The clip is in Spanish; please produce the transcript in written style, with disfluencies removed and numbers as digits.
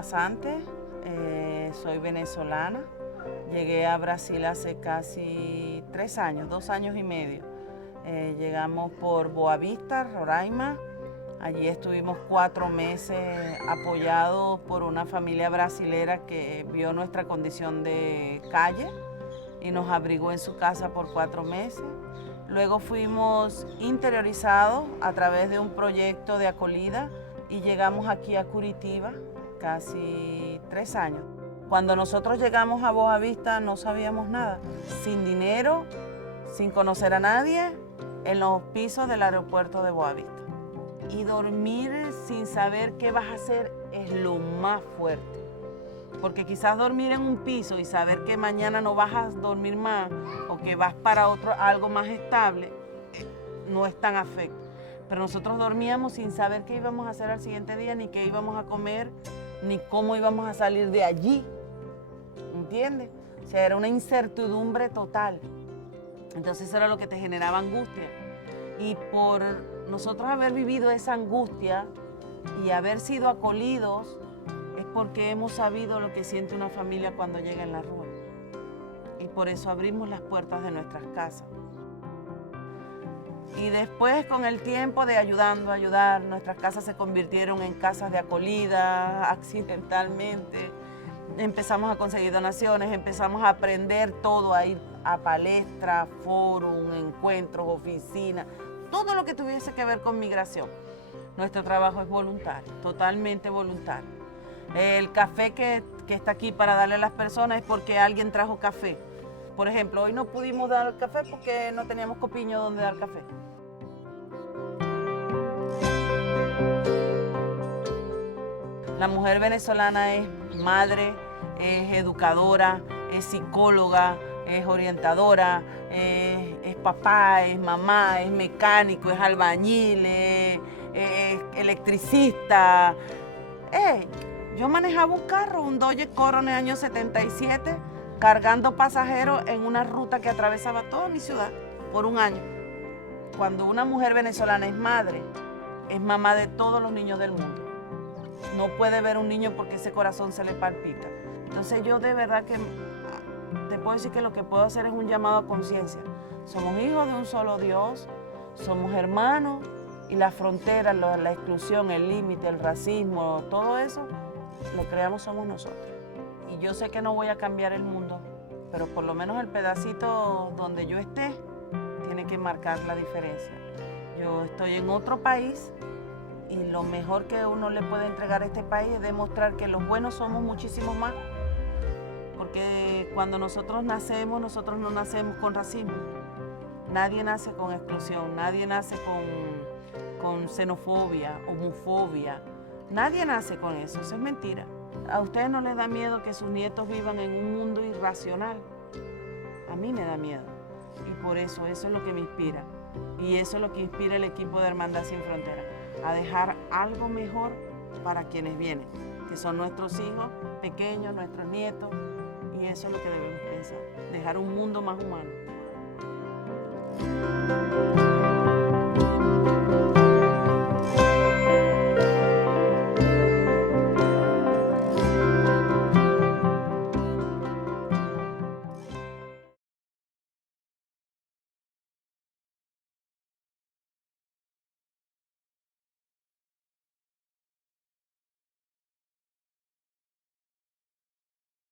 pasante, soy venezolana. Llegué a Brasil hace casi 3 años, 2 años y medio. Llegamos por Boavista, Roraima. Allí estuvimos 4 meses apoyados por una familia brasilera que vio nuestra condición de calle y nos abrigó en su casa por 4 meses. Luego fuimos interiorizados a través de un proyecto de acogida y llegamos aquí a Curitiba casi 3 años. Cuando nosotros llegamos a Boavista no sabíamos nada, sin dinero, sin conocer a nadie, en los pisos del aeropuerto de Boavista. Y dormir sin saber qué vas a hacer es lo más fuerte. Porque quizás dormir en un piso y saber que mañana no vas a dormir más o que vas para algo más estable, no es tan afecto. Pero nosotros dormíamos sin saber qué íbamos a hacer al siguiente día, ni qué íbamos a comer, ni cómo íbamos a salir de allí. ¿Entiendes? O sea, era una incertidumbre total. Entonces eso era lo que te generaba angustia. Y por nosotros haber vivido esa angustia y haber sido acolidos, es porque hemos sabido lo que siente una familia cuando llega en la rua. Y por eso abrimos las puertas de nuestras casas. Y después, con el tiempo de ayudar, nuestras casas se convirtieron en casas de acogida, accidentalmente. Empezamos a conseguir donaciones, empezamos a aprender todo, a ir a palestras, foros, encuentros, oficinas, todo lo que tuviese que ver con migración. Nuestro trabajo es voluntario, totalmente voluntario. El café que está aquí para darle a las personas es porque alguien trajo café. Por ejemplo, hoy no pudimos dar café porque no teníamos copiño donde dar café. La mujer venezolana es madre, es educadora, es psicóloga, es orientadora, es papá, es mamá, es mecánico, es albañil, es electricista. Yo manejaba un carro, un Dodge Coronet año 77, cargando pasajeros en una ruta que atravesaba toda mi ciudad por un año. Cuando una mujer venezolana es madre, es mamá de todos los niños del mundo. No puede ver un niño porque ese corazón se le palpita. Entonces yo de verdad que te puedo decir que lo que puedo hacer es un llamado a conciencia. Somos hijos de un solo Dios, somos hermanos y las fronteras, la exclusión, el límite, el racismo, todo eso lo creamos somos nosotros. Y yo sé que no voy a cambiar el mundo, pero por lo menos el pedacito donde yo esté tiene que marcar la diferencia. Yo estoy en otro país y lo mejor que uno le puede entregar a este país es demostrar que los buenos somos muchísimos más. Porque cuando nosotros no nacemos con racismo. Nadie nace con exclusión, nadie nace con xenofobia, homofobia. Nadie nace con eso es mentira. ¿A ustedes no les da miedo que sus nietos vivan en un mundo irracional? A mí me da miedo. Y por eso es lo que me inspira. Y eso es lo que inspira el equipo de Hermandad Sin Fronteras, a dejar algo mejor para quienes vienen, que son nuestros hijos pequeños, nuestros nietos, y eso es lo que debemos pensar, dejar un mundo más humano.